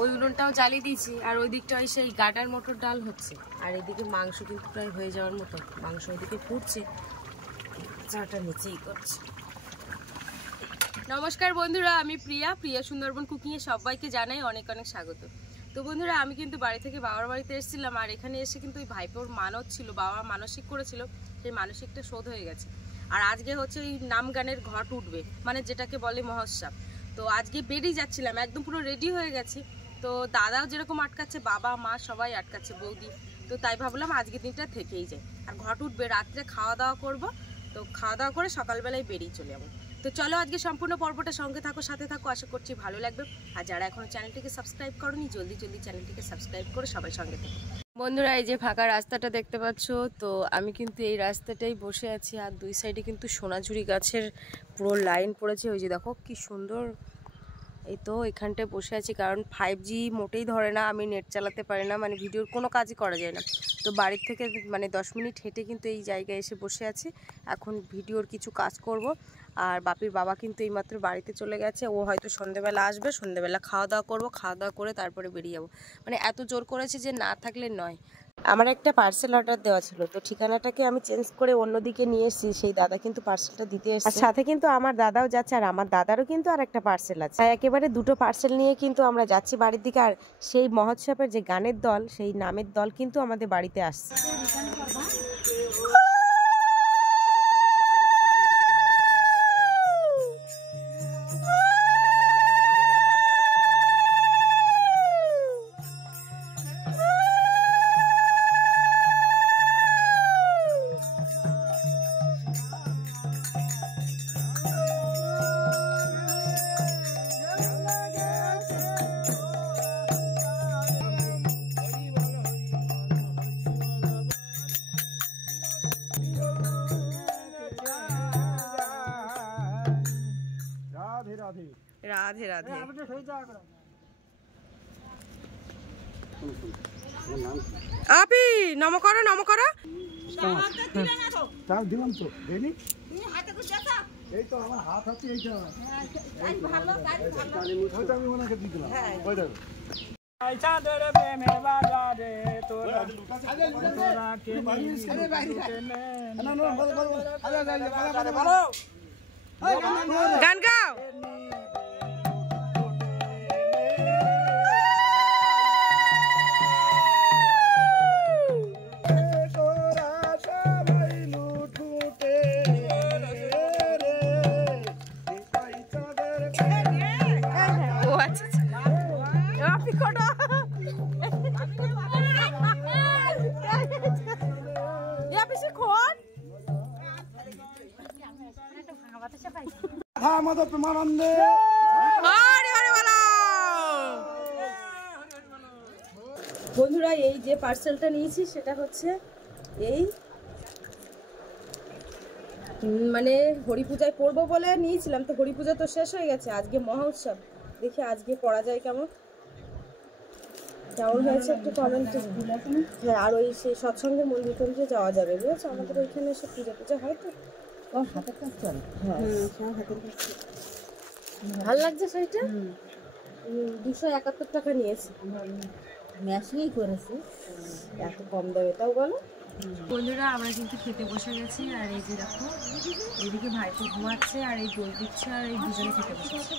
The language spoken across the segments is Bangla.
ওই উনুনটাও জ্বালিয়ে দিয়েছি আর ওই দিকটা সেই গাডার মটর ডাল হচ্ছে আর এদিকে মাংস কিন্তু প্রায় হয়ে যাওয়ার মতো। মাংস ওইদিকে ফুটছে, চাটা নিচেই করছে। নমস্কার বন্ধুরা, আমি প্রিয়া সুন্দরবন কুকিংয়ে সবাইকে জানাই অনেক অনেক স্বাগত। তো বন্ধুরা, আমি কিন্তু বাড়ি থেকে বাবার বাড়িতে এসেছিলাম আর এখানে এসে কিন্তু ওই ভাইপোর মানত ছিল, বাবা মানসিক করেছিল, সেই মানসিকটা শোধ হয়ে গেছে। আর আজকে হচ্ছে এই নাম গানের ঘট উঠবে, মানে যেটাকে বলে মহোৎসব। তো আজকে বেরিয়ে যাচ্ছিলাম, একদম পুরো রেডি হয়ে গেছি। তো দাদাও যেরকম আটকাচ্ছে, বাবা মা সবাই আটকাচ্ছে, বৌদি। তো তাই ভাবলাম আজকের দিনটা থেকেই যায়। আর ঘট উঠবে, রাত্রে খাওয়া দাওয়া করবো। তো খাওয়া দাওয়া করে সকালবেলায় বেরিয়ে চলে যাবো। তো চলো আজকে সম্পূর্ণ পর্বটা সঙ্গে থাকো, সাথে থাকো, আশা করছি ভালো লাগবে। আর যারা এখনো চ্যানেলটিকে সাবস্ক্রাইব করোনি, জলদি চ্যানেলটিকে সাবস্ক্রাইব করে সবাই সঙ্গে থাকো। বন্ধুরা, এই যে ফাঁকা রাস্তাটা দেখতে পাচ্ছ, তো আমি কিন্তু এই রাস্তাটাই বসে আছি। আর দুই সাইডে কিন্তু সোনাঝুরি গাছের পুরো লাইন পড়েছে। ওই যে দেখো কি সুন্দর। এই তো এখানটায় বসে আছি, কারণ 5G মোটেই ধরে না, আমি নেট চালাতে পারি না, মানে ভিডিওর কোনো কাজই করা যায় না। তো বাড়ির থেকে মানে 10 মিনিট হেঁটে কিন্তু এই জায়গায় এসে বসে আছি। এখন ভিডিওর কিছু কাজ করব। আর বাপির বাবা কিন্তু এইমাত্র বাড়িতে চলে গেছে, ও হয়তো সন্ধ্যেবেলা আসবে। সন্ধ্যেবেলা খাওয়া দাওয়া করবো, খাওয়া দাওয়া করে তারপরে বেরিয়ে যাবো। মানে এত জোর করেছে যে না থাকলে নয়। আমার একটা পার্সেল অর্ডার দেওয়া ছিল, তো ঠিকানাটাকে আমি চেঞ্জ করে অন্যদিকে নিয়ে এসেছি। সেই দাদা কিন্তু পার্সেলটা দিতে এসেছে, আর সাথে কিন্তু আমার দাদাও যাচ্ছে, আর আমার দাদারও কিন্তু আর একটা পার্সেল আছে। একেবারে দুটো পার্সেল নিয়ে কিন্তু আমরা যাচ্ছি বাড়ির দিকে। আর সেই মহোৎসবের যে গানের দল, সেই নামের দল কিন্তু আমাদের বাড়িতে আসছে। রাধে রাধে। আপি নম করো, নম করো। দিলাম তো দেনি এই তো আমার হাত আছে, এইটা ওইটা আমি ওনাকে দিয়ে দিলাম। ওইটা চাঁদের প্রেমের বাজারে তোরা কে গান গাও। বন্ধুরা, এই যে পার্সেলটা নিয়েছি সেটা হচ্ছে এই, মানে হরি পূজায় পড়বো বলে নিয়েছিলাম। তো হরি পূজা তো শেষ হয়ে গেছে, আজকে মহা উৎসব। দেখি আজকে পড়া যায় কেমন হয়েছে একটু কমেন্টে। হ্যাঁ, আর ওই সেই সৎসঙ্গের মন্দির টন্দিরে যাওয়া যাবে, বুঝেছো? আমাদের ওইখানে এসে পূজা টুজা হয় তো। হাতের কাজ চলে। হ্যাঁ, হাতের কাজ। ভালো লাগছে সেইটা। 271 টাকা নিয়েছি, ম্যাশিংই করেছি, এত কম দামে, তাও বলো। বন্ধুরা, আমরা কিন্তু খেতে বসে গেছি। আর এই যে দেখো, এদিকে ভাইপো ঘুমাচ্ছে আর এই দই দিচ্ছে, আর এই দুজনে খেতে বসেছে।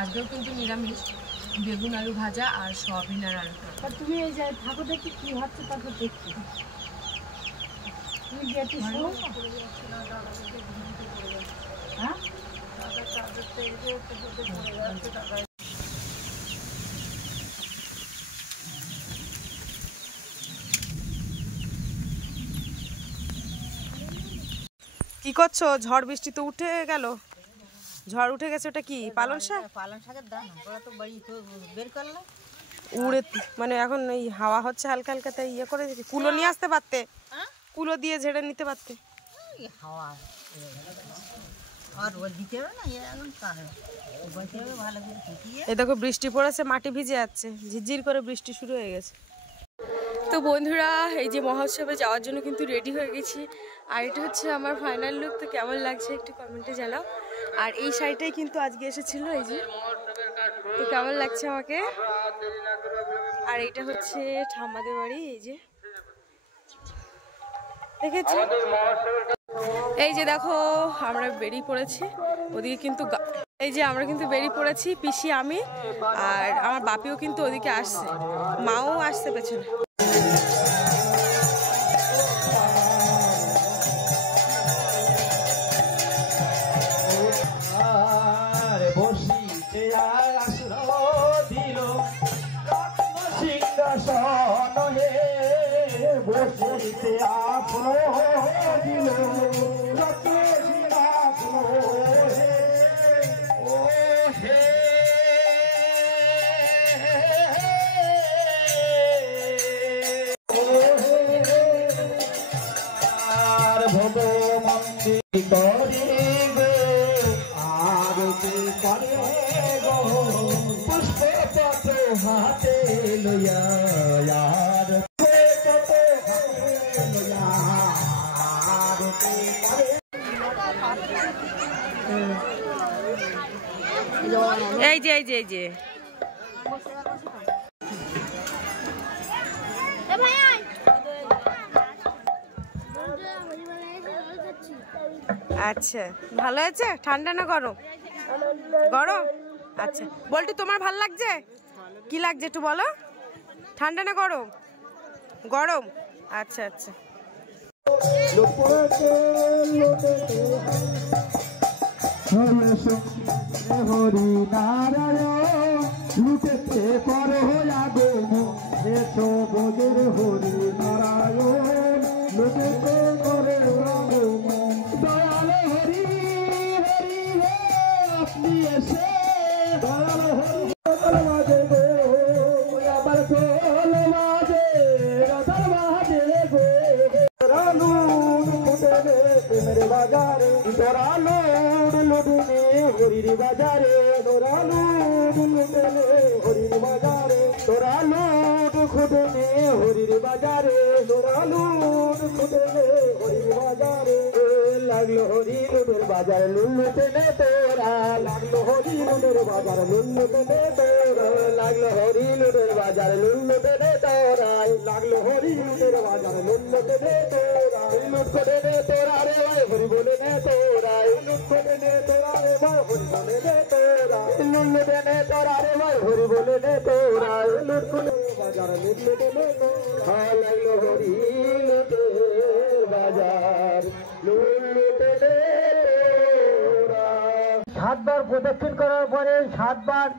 আজকেও কিন্তু নিরামিষ, বেগুন আলু ভাজা আর সয়াবিন আর আলু। তুমি এই যে ঠাকুর দেখি কি হচ্ছে, তারপর দেখছি তুমি গেটি শো। হ্যাঁ, কি করছো? ঝড় বৃষ্টি তো উঠে গেল, ঝড় উঠে গেছে। ওটা কি পালং শাক? পালং শাকের দানা ওরা তো বাড়ি তো বের করলো, উড়ে মানে এখন এই হাওয়া হচ্ছে হালকা হালকা, তাই ইয়ে করে দিয়েছি। কুলো নিয়ে আসতে পারতে, কুলো দিয়ে ঝেড়ে নিতে পারতে। হাওয়া আর ওর দিতে হবে না, এখন বইতে হবে ভালো করে। এই দেখো বৃষ্টি পড়েছে, মাটি ভিজে যাচ্ছে, ঝিরঝির করে বৃষ্টি শুরু হয়ে গেছে। তো তো বন্ধুরা এই যে মহোৎসবে যাওয়ার জন্য কিন্তু রেডি হয়ে গেছি, আর এটা হচ্ছে আমার ফাইনাল লুক। তো কেমন লাগছে একটু কমেন্টে জানাও। আর এই শাড়িটাই কিন্তু আজকে এসেছিল, এই যে। তো কেমন লাগছে আমাকে। আর এটা হচ্ছে ঠাম্মাদের বাড়ি, এই যে দেখেছি। এই যে দেখো আমরা বেরিয়ে পড়েছি ওদিকে, কিন্তু এই যে আমরা কিন্তু বেরিয়ে পড়েছি, পিসি আমি আর আমার বাপিও কিন্তু ওদিকে আসছে, মাও আসছে পেছনে। এই যে এই যে এই যে আচ্ছা ভালো আছে। ঠান্ডা না গরম? গরম। আচ্ছা বলটি তোমার ভালো লাগছে? কি লাগছে একটু বলো। ঠান্ডা না গরম? গরম। আচ্ছা আচ্ছা। হরি নারায়ণ লুটেতে করো আগম, এসো বজের হরি নারায়ণ লুটেতে করে আগম। দয়াল হরি হরি হে আপনি এসে দয়াল হরি বাজে গো, আবার খোল বাজে রতন বাজে গো। রানু লুটে মেরে বাজারে, তোরা লুটনে হরির বাজারে, তোরা লুটনে হরির বাজারে, তোরা লুট খুটনে হরির বাজারে, তোরা লুট খুটনে হরির বাজারে। লাগলো হরি লুটের বাজার লুটনে তোরা, লাগলো হরি লুটের বাজার লুটনে তোরা, লাগলো হরি লুটের বাজার লুটনে তোরা, লাগলো হরি লুটের বাজার লুটনে তোরা। লুট করে নে তোরা রে ভাই হরি বলে নে তোরা, লুট করে নে তোরা রে ভাই হরি বলে নে তোরা, লুট নে তোরা রে ভাই হরি বলে নে তোরা, লুট করে বাজার লুটনে তোরা। লাগলো হরি লুটের বাজার লুটনে তোরা। 7 বার প্রদক্ষিণ করার পরে 7 বার।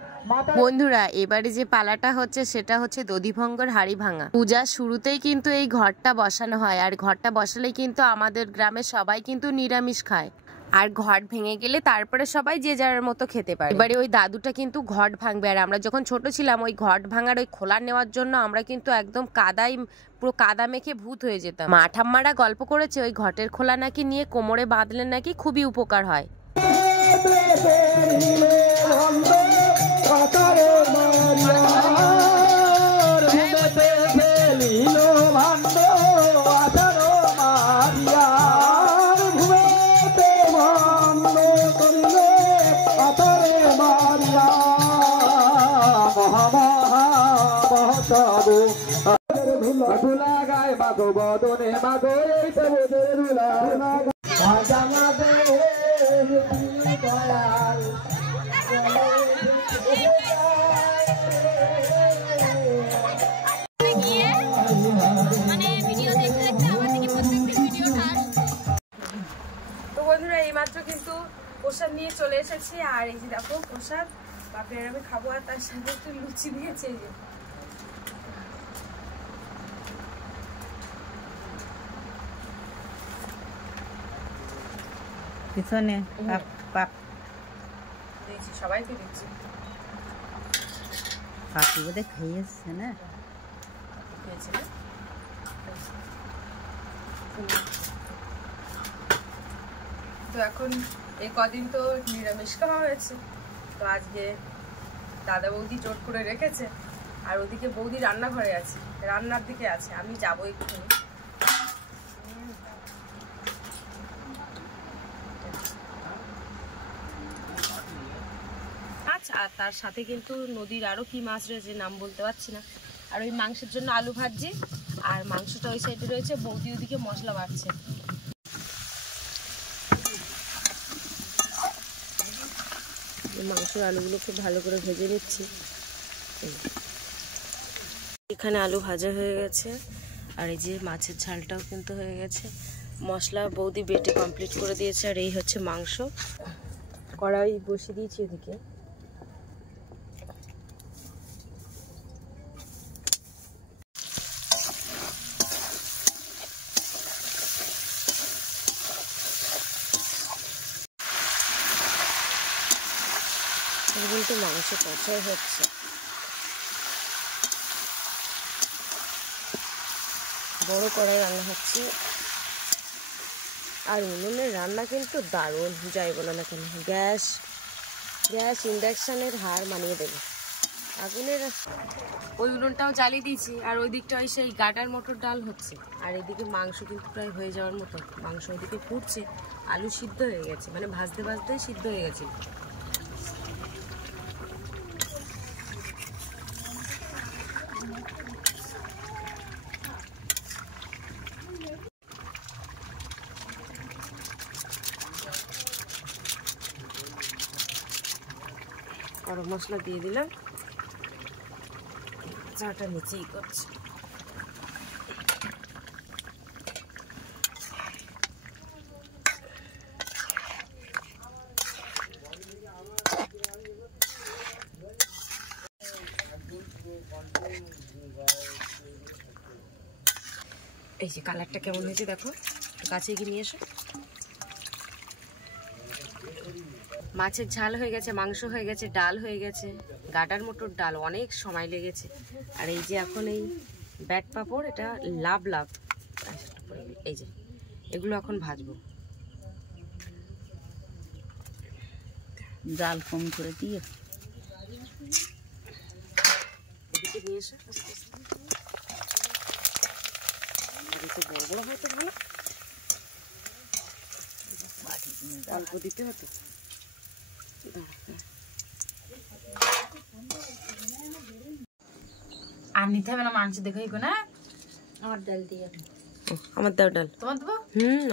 বন্ধুরা এবারে যে পালাটা হচ্ছে সেটা হচ্ছে দধিভঙ্গর হাড়ি ভাঙা। পূজার শুরুতেই কিন্তু এই ঘরটা বসানো হয়, আর ঘরটা বসালেই কিন্তু আমাদের গ্রামের সবাই কিন্তু নিরামিষ খায়, আর ঘট ভেঙে গেলে তারপরে সবাই যে যার মতো খেতে পারে। এবারে ওই দাদুটা কিন্তু ঘট ভাঙবে, আর আমরা যখন ছোট ছিলাম ওই ঘট ভাঙার ওই খোলা নেওয়ার জন্য আমরা কিন্তু একদম পুরো কাদা মেখে ভূত হয়ে যেতাম। মা ঠাম্মারা গল্প করেছে ওই ঘটের খোলা নাকি নিয়ে কোমরে বাঁধলে নাকি খুবই উপকার হয়। ধুলা গায় মাগো বদনে মাগো এই সবুজের ধুলা জামা দে দয়াল। তো বন্ধুরা এইমাত্র কিন্তু প্রসাদ নিয়ে চলে এসেছি, আর এই যে দেখো প্রসাদ বাপের আমি খাবো, আর তার সাথে একটু লুচি দিয়েছে। এই যে পিছনে সবাইকে দিচ্ছি। পাপি বোধ খেয়েছে না, তো এখন এই কদিন তো নিরামিষ খাওয়া হয়েছে, তো আজকে দাদা বৌদি জোট করে রেখেছে, আর ওদিকে বৌদি রান্নাঘরে আছে, রান্নার দিকে আছে, আমি যাবো একটু। আর তার সাথে কিন্তু নদীর আরো কি মাছ রয়েছে নাম বলতে পারছি না। আর ওই মাংসের জন্য আলু ভাজছি, আর মাংসটা ওই সাইডে রয়েছে, বৌদি ওদিকে মশলা বাটছে। মাংসের আলুগুলো খুব ভালো করে ভেজে নিচ্ছি। এখানে আলু ভাজা হয়ে গেছে, আর এই যে মাছের ঝালটাও কিন্তু হয়ে গেছে। মশলা বৌদি বেটে কমপ্লিট করে দিয়েছে। আর এই হচ্ছে মাংস, কড়াই বসিয়ে দিয়েছি ওদিকে। কিন্তু মাংস কষাই হচ্ছে। বড় কড়াই রান্না হচ্ছে, আর উনুনের রান্না কিন্তু দারুণ, যাই বলো না কেন। গ্যাস ইন্ডাকশানের হার মানিয়ে দেবে। আগুনের ওই উনুনটাও জ্বালিয়ে দিয়েছি, আর ওই দিকটা ওই সেই গাটার মটর ডাল হচ্ছে। আর এদিকে মাংস কিন্তু প্রায় হয়ে যাওয়ার মতো। মাংস ওইদিকে ফুটছে, আলু সিদ্ধ হয়ে গেছে, মানে ভাজতে ভাজতে সিদ্ধ হয়ে গেছে। গরম মশলা দিয়ে দিলাম, চাটা নিচেই করছে। এই যে কালারটা কেমন হয়েছে দেখো, কাছে গিয়ে নিয়ে এসো। মাছের ঝাল হয়ে গেছে, মাংস হয়ে গেছে, ডাল হয়ে গেছে, গাটার মটর ডাল, অনেক সময় লেগেছে। আর এই যে এখন এই ব্যাট পাঁপড়, এটা লাভ এই যে এগুলো এখন ভাজবো। জাল কম করে দিয়ে এদিকে নিয়ে এসো। বড় বড় হয়তো ভালো, অল্প দিতে হতো। আর নিতে হবে না মাংস দেখে না, আমার ডাল দিয়ে। আমার দাও ডাল। তোমার দেবো?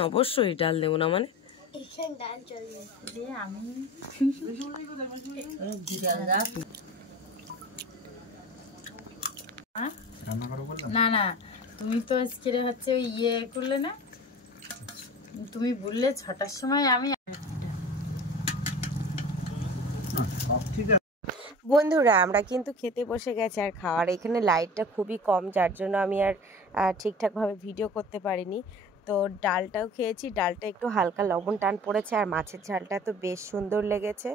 অবশ্যই ডাল দেবো না মানে। না না, তুমি তো আজকে হচ্ছে ওই ইয়ে করলে না, তুমি বললে 6টার সময়। আমি বন্ধুরা আমরা কিন্তু খেতে বসে গেছি, আর খাওয়ার এখানে লাইটটা খুবই কম, যার জন্য আমি আর ঠিকঠাকভাবে ভিডিও করতে পারিনি। তো ডালটাও খেয়েছি, ডালটা একটু হালকা লবণ টান পড়েছে, আর মাছের ঝালটা তো বেশ সুন্দর লেগেছে।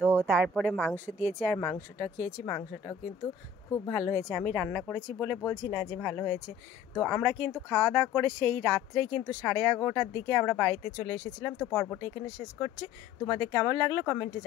তো তারপরে মাংস দিয়েছি, আর মাংসটা খেয়েছি, মাংসটাও কিন্তু খুব ভালো হয়েছে। আমি রান্না করেছি বলে বলছি না যে ভালো হয়েছে। তো আমরা কিন্তু খাওয়া দাওয়া করে সেই রাত্রেই কিন্তু 11:30টার দিকে আমরা বাড়িতে চলে এসেছিলাম। তো পর্বটা এখানে শেষ করছি। তোমাদের কেমন লাগলো কমেন্টে